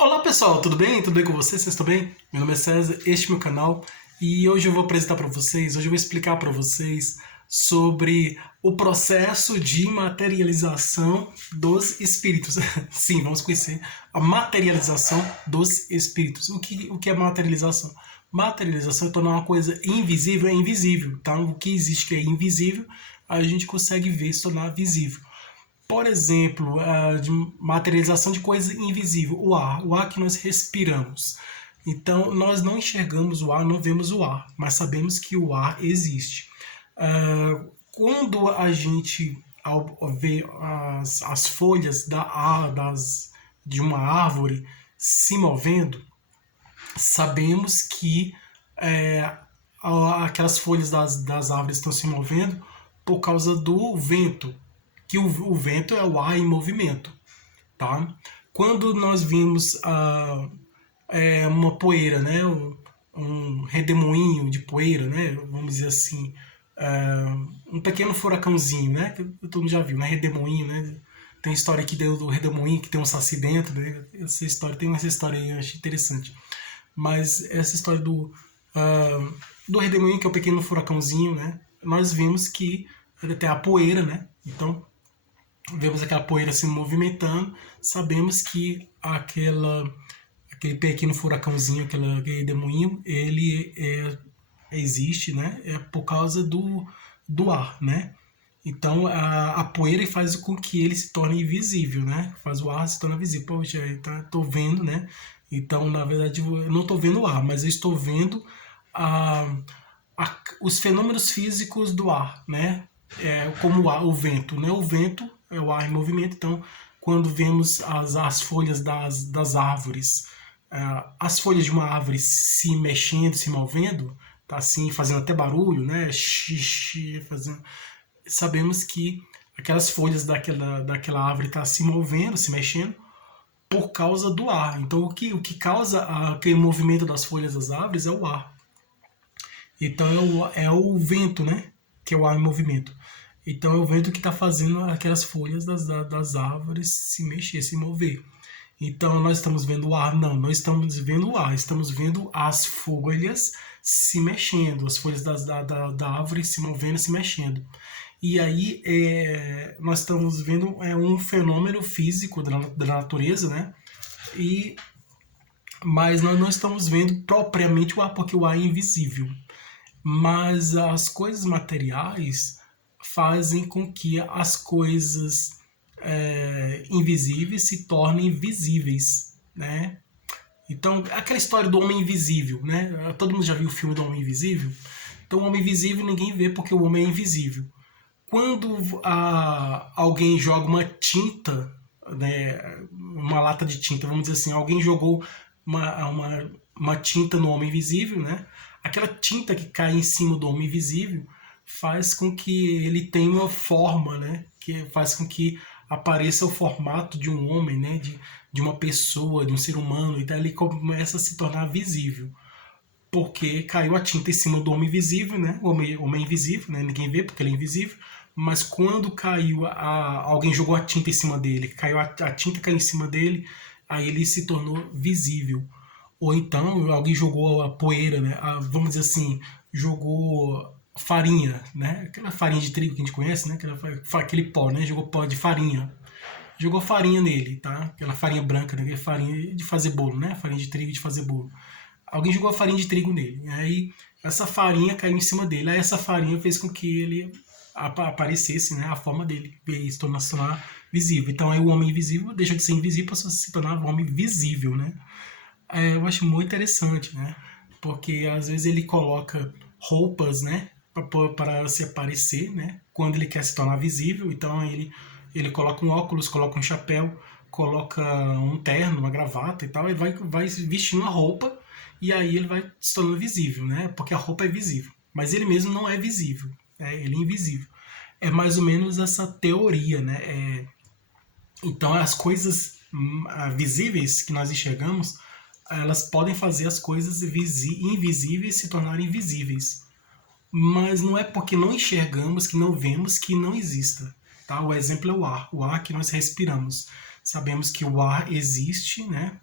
Olá pessoal, tudo bem? Tudo bem com vocês? Vocês estão bem? Meu nome é César, este é meu canal e hoje eu vou apresentar para vocês, hoje eu vou explicar para vocês sobre o processo de materialização dos espíritos. Sim, vamos conhecer a materialização dos espíritos. O que é materialização? Materialização é tornar uma coisa invisível é invisível, tá? O que existe que é invisível, a gente consegue ver se tornar visível. Por exemplo, de materialização de coisa invisível, o ar que nós respiramos. Então, nós não enxergamos o ar, não vemos o ar, mas sabemos que o ar existe. Quando a gente vê as folhas de uma árvore se movendo, sabemos que aquelas folhas das árvores estão se movendo por causa do vento, que o vento é o ar em movimento, tá? Quando nós vimos uma poeira, né, um redemoinho de poeira, né, vamos dizer assim, um pequeno furacãozinho, né, que todo mundo já viu, né, redemoinho, né, tem história aqui do redemoinho que tem um saci dentro, né, tem essa história aí, eu acho interessante. Mas essa história do redemoinho, que é o pequeno furacãozinho, né, nós vimos que tem a poeira, né, então vemos aquela poeira se movimentando, sabemos que aquele pequeno furacãozinho, aquele redemoinho, ele existe, né? É por causa do ar, né? Então a poeira faz com que ele se torne invisível, né? Faz o ar se tornar visível. Poxa, tô vendo, né? Então, na verdade, eu não estou vendo o ar, mas eu estou vendo os fenômenos físicos do ar, né? Como o vento, né? O vento é o ar em movimento, então quando vemos as folhas das árvores, as folhas de uma árvore se mexendo, se movendo, tá assim, fazendo até barulho, né? Xixi, fazendo, sabemos que aquelas folhas daquela árvore tá se movendo, se mexendo por causa do ar. Então o que causa aquele movimento das folhas das árvores é o ar. Então é o vento, né? Que é o ar em movimento. Então é o vento que está fazendo aquelas folhas das árvores se mexer, se mover. Então nós estamos vendo o ar? Não, não estamos vendo o ar, estamos vendo as folhas se mexendo, as folhas da árvore se movendo, se mexendo. E aí nós estamos vendo um fenômeno físico da natureza, né? Mas nós não estamos vendo propriamente o ar, porque o ar é invisível. Mas as coisas materiais fazem com que as coisas invisíveis se tornem visíveis, né? Então, aquela história do homem invisível, né? Todo mundo já viu o filme do Homem Invisível? Então, o homem invisível ninguém vê porque o homem é invisível. Quando alguém joga uma tinta, né, uma lata de tinta, vamos dizer assim, alguém jogou uma tinta no homem invisível, né? Aquela tinta que cai em cima do homem invisível faz com que ele tenha uma forma, né? Que faz com que apareça o formato de um homem, né? De uma pessoa, de um ser humano, e daí ele começa a se tornar visível. Porque caiu a tinta em cima do homem invisível, né? O homem invisível, né? Ninguém vê porque ele é invisível. Mas quando caiu, alguém jogou a tinta em cima dele, a tinta caiu em cima dele, aí ele se tornou visível. Ou então alguém jogou a poeira, né? Vamos dizer assim, jogou farinha, né? Aquela farinha de trigo que a gente conhece, né? Aquele pó, né? Jogou pó de farinha. Jogou farinha nele, tá? Aquela farinha branca, né? Aquela farinha de fazer bolo, né? Farinha de trigo de fazer bolo. Alguém jogou a farinha de trigo nele. Aí essa farinha caiu em cima dele. Aí essa farinha fez com que ele aparecesse, né? A forma dele. E se tornar visível. Então aí o homem invisível deixa de ser invisível para se tornar um homem visível, né? Eu acho muito interessante, né? Porque às vezes ele coloca roupas, né? Para se aparecer, né? Quando ele quer se tornar visível, então ele coloca um óculos, coloca um chapéu, coloca um terno, uma gravata e tal, e vai vestindo a roupa e aí ele vai se tornando visível, né? Porque a roupa é visível, mas ele mesmo não é visível, ele é invisível. É mais ou menos essa teoria, né? Então as coisas visíveis que nós enxergamos, elas podem fazer as coisas invisíveis se tornarem visíveis. Mas não é porque não enxergamos, que não vemos, que não exista. Tá? O exemplo é o ar que nós respiramos. Sabemos que o ar existe, né?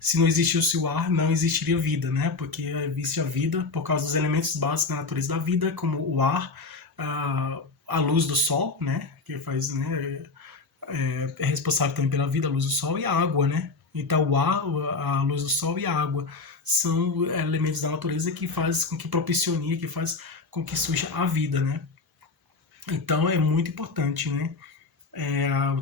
Se não existisse o ar, não existiria vida, né? Porque existe a vida por causa dos elementos básicos da natureza da vida, como o ar, a luz do sol, né? Que faz, né? É responsável também pela vida, a luz do sol e a água, né? Então o ar, a luz do sol e a água são elementos da natureza que faz com que propicione, que faz com que surja a vida, né? Então é muito importante, né?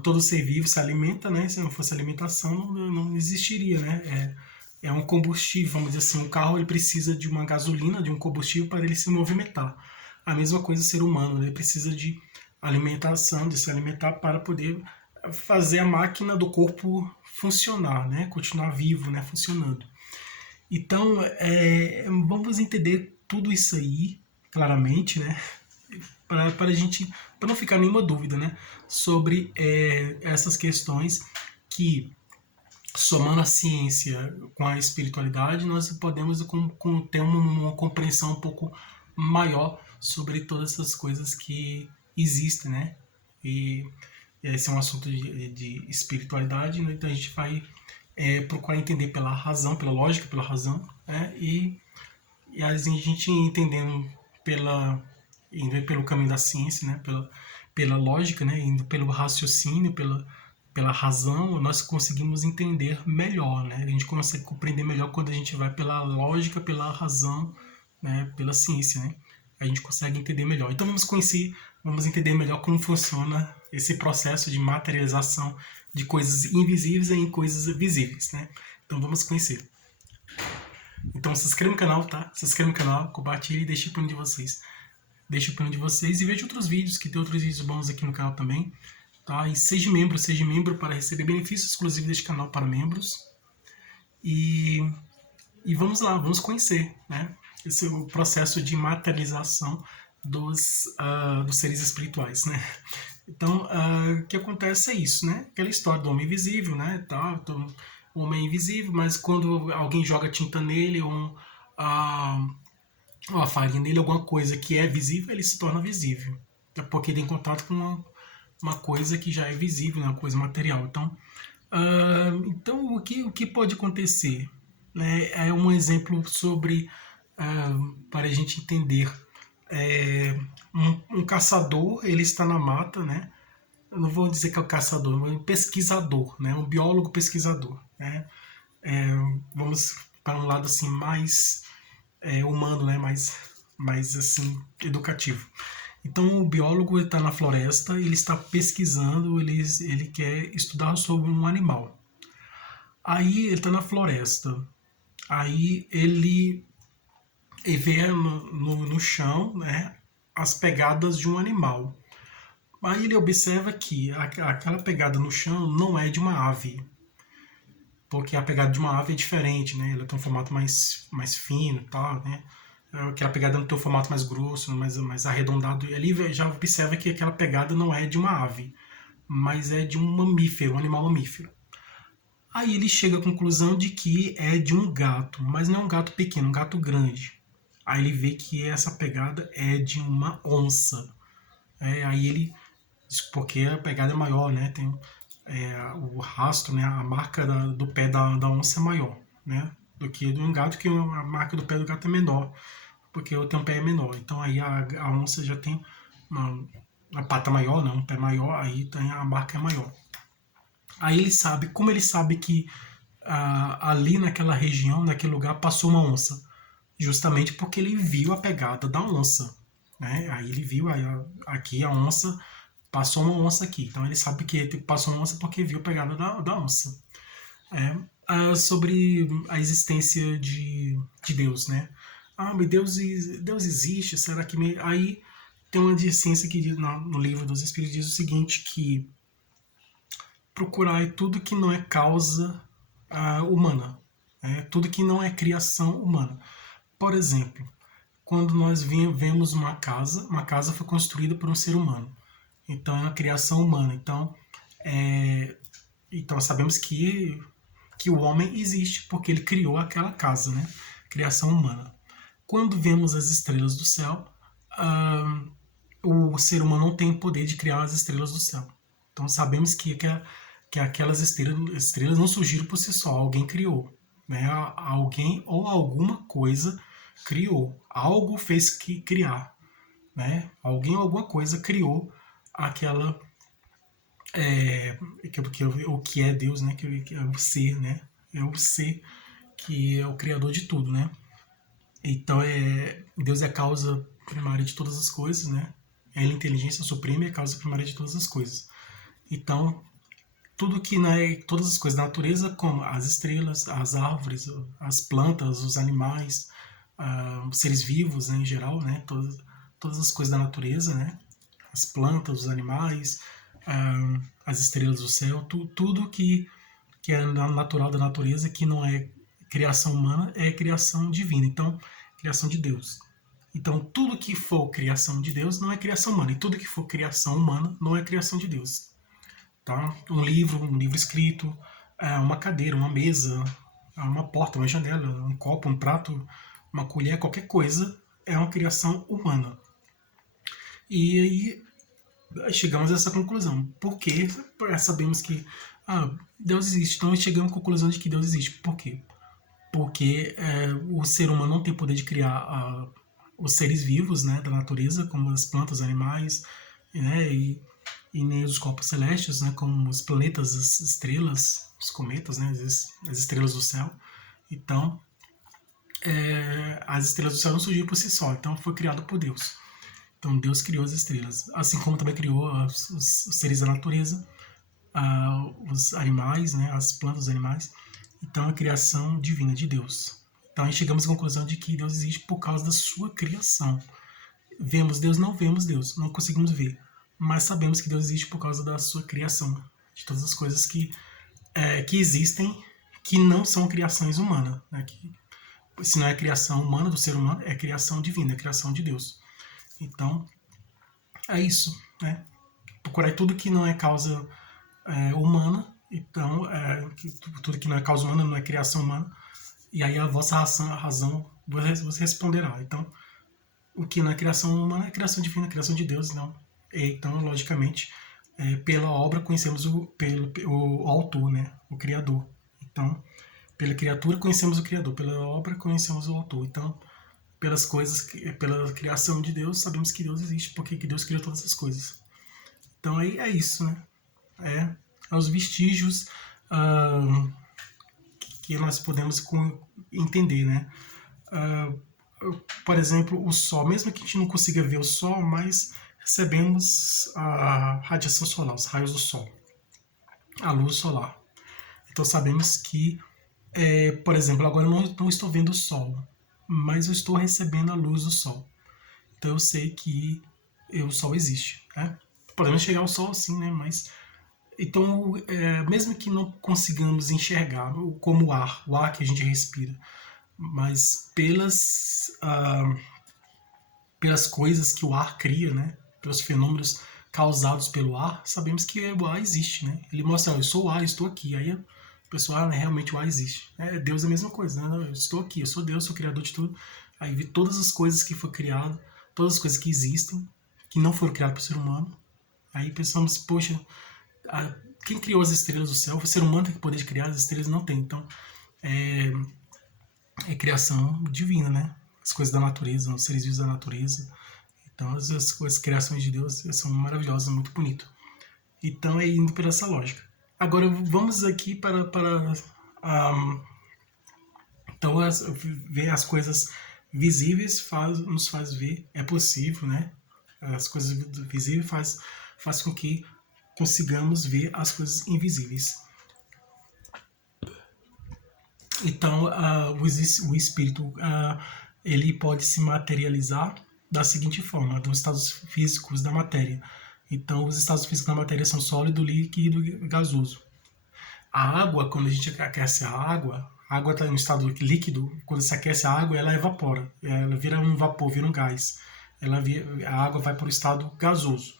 Todo ser vivo se alimenta, né? Se não fosse alimentação, não existiria, né? É um combustível, vamos dizer assim, um carro ele precisa de uma gasolina, de um combustível para ele se movimentar. A mesma coisa o ser humano, ele precisa de alimentação, de se alimentar para poder fazer a máquina do corpo funcionar, né? Continuar vivo, né? Funcionando. Então, vamos entender tudo isso aí claramente, né? Para a gente, para não ficar nenhuma dúvida, né? Sobre essas questões que, somando a ciência com a espiritualidade, nós podemos ter uma compreensão um pouco maior sobre todas essas coisas que existem, né? E esse é um assunto de espiritualidade, né? Então a gente vai procurar entender pela razão, pela lógica, pela razão, né? E a gente entendendo indo pelo caminho da ciência, né? Pela lógica, né? Indo pelo raciocínio, pela razão, nós conseguimos entender melhor, né? A gente consegue compreender melhor quando a gente vai pela lógica, pela razão, né? Pela ciência, né? A gente consegue entender melhor. Então vamos entender melhor como funciona esse processo de materialização de coisas invisíveis em coisas visíveis, né? Então vamos conhecer. Então se inscreva no canal, tá? Se inscreva no canal, compartilhe e deixe o opinião de vocês. Deixe o opinião de vocês e veja outros vídeos, que tem outros vídeos bons aqui no canal também. Tá? E seja membro para receber benefícios exclusivos deste canal para membros. E vamos lá, vamos conhecer, né? Esse é o processo de materialização dos seres espirituais, né? Então, o que acontece é isso, né? Aquela história do homem invisível, né? Tá, o homem é invisível, mas quando alguém joga tinta nele ou a farinha nele, alguma coisa que é visível, ele se torna visível. É porque tem contato com uma coisa que já é visível, né? Uma coisa material. Então o que pode acontecer? Né? É um exemplo sobre, para a gente entender, um caçador, ele está na mata, né? Eu não vou dizer que é o caçador, mas um pesquisador, né? Um biólogo pesquisador. Né? Vamos para um lado assim mais humano, né? Mais assim, educativo. Então o biólogo está na floresta, ele está pesquisando, ele quer estudar sobre um animal. Aí ele está na floresta, aí ele vê no chão, né, as pegadas de um animal. Aí ele observa que aquela pegada no chão não é de uma ave, porque a pegada de uma ave é diferente, né? Ela tem um formato mais fino e tal, né? Aquela pegada não tem um formato mais grosso, mais arredondado. E ali já observa que aquela pegada não é de uma ave, mas é de um mamífero, um animal mamífero. Aí ele chega à conclusão de que é de um gato, mas não é um gato pequeno, um gato grande. Aí ele vê que essa pegada é de uma onça. Aí ele, porque a pegada é maior, né? Tem o rastro, né? A marca do pé da onça é maior, né? Do que de um gato, que a marca do pé do gato é menor, porque eu tenho um pé menor. Então aí a onça já tem uma pata maior, né? Um pé maior, aí a marca é maior. Aí ele sabe, como ele sabe que ali naquela região, naquele lugar, passou uma onça? Justamente porque ele viu a pegada da onça. Né? Aí ele viu, aqui a onça, passou uma onça aqui. Então ele sabe que passou uma onça porque viu a pegada da onça. Sobre a existência de Deus, né? Mas Deus existe, será que... Aí tem uma de ciência que diz, no livro dos Espíritos diz o seguinte, que procurar tudo que não é causa humana, tudo que não é criação humana. Por exemplo, quando nós vemos uma casa foi construída por um ser humano, então é uma criação humana. Então sabemos que o homem existe porque ele criou aquela casa, né? Criação humana. Quando vemos as estrelas do céu, o ser humano não tem o poder de criar as estrelas do céu. Então sabemos que aquelas estrelas não surgiram por si só, alguém criou. né? Alguém ou alguma coisa criou. Algo fez criar, né? Alguém ou alguma coisa criou aquela o que é Deus, né? Que é o ser, né? É o ser que é o criador de tudo, né? Então Deus é a causa primária de todas as coisas, né? É a inteligência suprema e a causa primária de todas as coisas. Então tudo que todas as coisas da natureza, como as estrelas, as árvores, as plantas, os animais, os seres vivos, né, em geral, né? Todas as coisas da natureza, né? As plantas, os animais, as estrelas do céu, tudo que é natural da natureza, que não é criação humana, é criação divina. Então, criação de Deus. Então, tudo que for criação de Deus não é criação humana. E tudo que for criação humana não é criação de Deus. Tá? Um livro escrito, uma cadeira, uma mesa, uma porta, uma janela, um copo, um prato, uma colher, qualquer coisa é uma criação humana. E aí chegamos a essa conclusão. Porque sabemos que Deus existe. Então chegamos à conclusão de que Deus existe. Por quê? Porque o ser humano não tem poder de criar os seres vivos, né, da natureza, como as plantas, os animais, né, e nem os corpos celestes, né, como os planetas, as estrelas, os cometas, né, as estrelas do céu. Então, as estrelas do céu não surgiram por si só, então foi criado por Deus. Então Deus criou as estrelas, assim como também criou os seres da natureza, os animais, né, as plantas, os animais. Então é a criação divina de Deus. Então aí chegamos à conclusão de que Deus existe por causa da sua criação. Vemos Deus? Não vemos Deus, não conseguimos ver. Mas sabemos que Deus existe por causa da sua criação. De todas as coisas que existem, que não são criações humanas. Né? Se não é criação humana do ser humano, é criação divina, é criação de Deus. Então, é isso. Né? Procurar tudo que não é causa humana. Então, tudo que não é causa humana não é criação humana. E aí a vossa razão você responderá. Então, o que não é criação humana é criação divina, criação de Deus. Não. Então, logicamente, pela obra conhecemos o autor, né? O criador. Então, pela criatura conhecemos o criador, pela obra conhecemos o autor. Então, pelas coisas, pela criação de Deus, sabemos que Deus existe, porque que Deus criou todas as coisas. Então, aí é isso, né? Os vestígios que nós podemos entender, né? Por exemplo, o Sol, mesmo que a gente não consiga ver o Sol, mas recebemos a radiação solar, os raios do Sol, a luz solar. Então sabemos que, por exemplo, agora eu não estou vendo o Sol, mas eu estou recebendo a luz do Sol. Então eu sei que o Sol existe. Né? Podemos chegar ao Sol sim, né? Mas então, mesmo que não consigamos enxergar como o ar que a gente respira, mas pelas coisas que o ar cria, né? Pelos fenômenos causados pelo ar, sabemos que o ar existe, né? Ele mostra, eu sou o ar, eu estou aqui. Aí o pessoal, né, realmente o ar existe. Deus é a mesma coisa, né? Eu estou aqui, eu sou Deus, sou o criador de tudo. Aí vi todas as coisas que foram criadas, todas as coisas que existem, que não foram criadas pelo ser humano. Aí pensamos, poxa, quem criou as estrelas do céu? O ser humano tem o poder de criar, as estrelas não tem. Então, é criação divina, né? As coisas da natureza, os seres vivos da natureza. Então, as criações de Deus são maravilhosas, muito bonito. Então, é indo por essa lógica. Agora, vamos aqui para então, ver as coisas visíveis nos faz ver, é possível, né? As coisas visíveis faz com que consigamos ver as coisas invisíveis. Então, o espírito ele pode se materializar da seguinte forma, dos estados físicos da matéria. Então, os estados físicos da matéria são sólido, líquido e gasoso. A água, quando a gente aquece a água está em estado líquido, quando se aquece a água, ela evapora, ela vira um vapor, vira um gás. A água vai para o estado gasoso.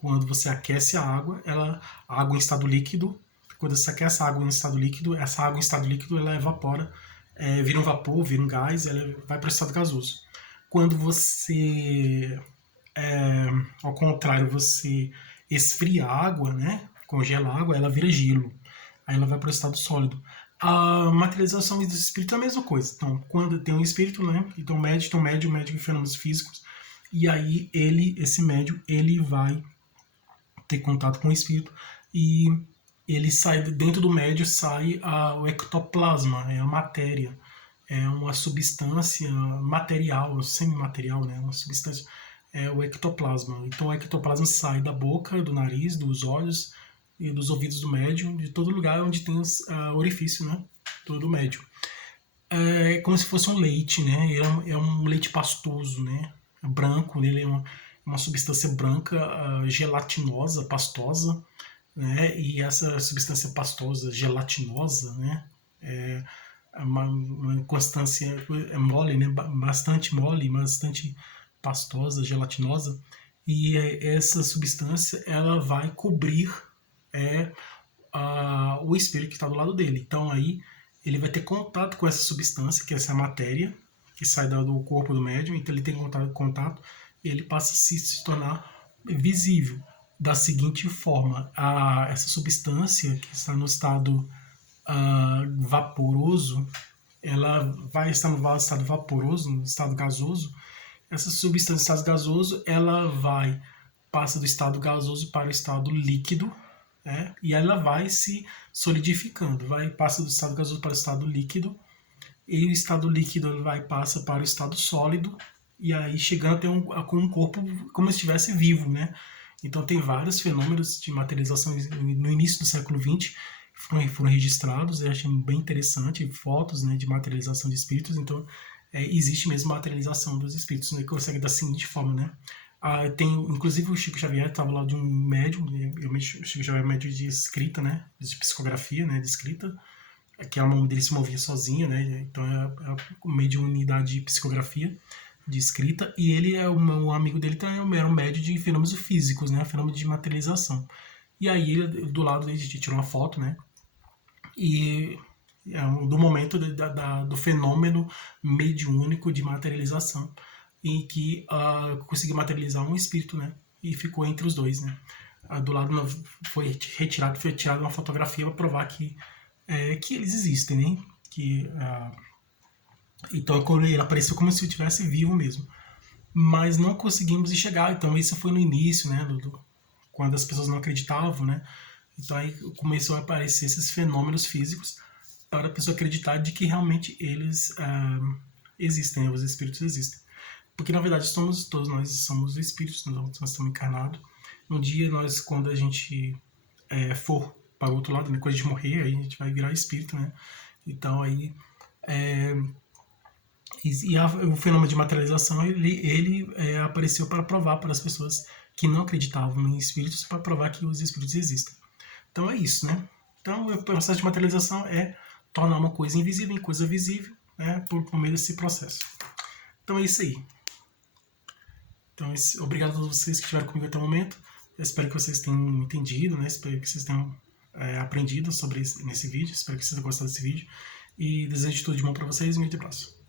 Quando você aquece a água em estado líquido, quando você aquece a água em estado líquido, essa água em estado líquido ela evapora, vira um vapor, vira um gás, ela vai para o estado gasoso. Quando você, ao contrário, você esfria a água, né, congela a água, ela vira gelo. Aí ela vai para o estado sólido. A materialização dos espíritos é a mesma coisa. Então, quando tem um espírito, né? Então, o médium de fenômenos físicos, e aí esse médium, ele vai ter contato com o espírito e ele sai dentro do médium, sai o ectoplasma, é a matéria, é uma substância material, semimaterial, né? Uma substância, é o ectoplasma. Então o ectoplasma sai da boca, do nariz, dos olhos e dos ouvidos do médium, de todo lugar onde tem os orifício, né? Todo médium. É como se fosse um leite, né? É um leite pastoso, né? Branco, ele é uma substância branca, gelatinosa, pastosa, né? E essa substância pastosa, gelatinosa, né? É uma constância mole, né? Bastante mole, bastante pastosa, gelatinosa. E essa substância, ela vai cobrir é, o espírito que está do lado dele. Então aí ele vai ter contato com essa substância, que é essa matéria, que sai do corpo do médium, então ele tem contato e ele passa a se tornar visível. Da seguinte forma, essa substância que está no estado vaporoso, ela vai estar no estado vaporoso, no estado gasoso. Essa substância no estado gasoso, ela passa do estado gasoso para o estado líquido, né? E ela vai se solidificando, passa do estado gasoso para o estado líquido, e o estado líquido passa para o estado sólido, e aí chegando até com um corpo como se estivesse vivo, né? Então tem vários fenômenos de materialização no início do século XX foram registrados, eu achei bem interessante, fotos, né, de materialização de espíritos. Então existe mesmo materialização dos espíritos, né, que consegue da seguinte forma, né? Tem, inclusive o Chico Xavier estava lá de um médium, o Chico Xavier é médium de escrita, né, de psicografia, né, de escrita, que a mão dele se movia sozinha, né, então é uma mediunidade de psicografia, de escrita, e ele um amigo dele também era um médium de fenômenos físicos, né, fenômeno de materialização. E aí ele, do lado dele, a gente tirou uma foto, né, e do momento do fenômeno mediúnico de materialização, em que conseguiu materializar um espírito, né? E ficou entre os dois, né? Do lado foi retirada uma fotografia para provar que eles existem, né? Então ele apareceu como se estivesse vivo mesmo. Mas não conseguimos enxergar. Então isso foi no início, né? Quando as pessoas não acreditavam, né? Então aí começou a aparecer esses fenômenos físicos para a pessoa acreditar de que realmente eles existem, os espíritos existem. Porque na verdade todos nós somos espíritos, nós estamos encarnados. Um dia quando a gente for para o outro lado, depois de morrer, aí a gente vai virar espírito, né? Então aí o fenômeno de materialização ele apareceu para provar para as pessoas que não acreditavam em espíritos, para provar que os espíritos existem. Então é isso, né? Então o processo de materialização é tornar uma coisa invisível em coisa visível, né, por meio desse processo. Então é isso aí. Então, obrigado a todos vocês que estiveram comigo até o momento. Eu espero que vocês tenham entendido, né? Espero que vocês tenham aprendido nesse vídeo. Espero que vocês tenham gostado desse vídeo. E desejo tudo de bom para vocês e um grande abraço.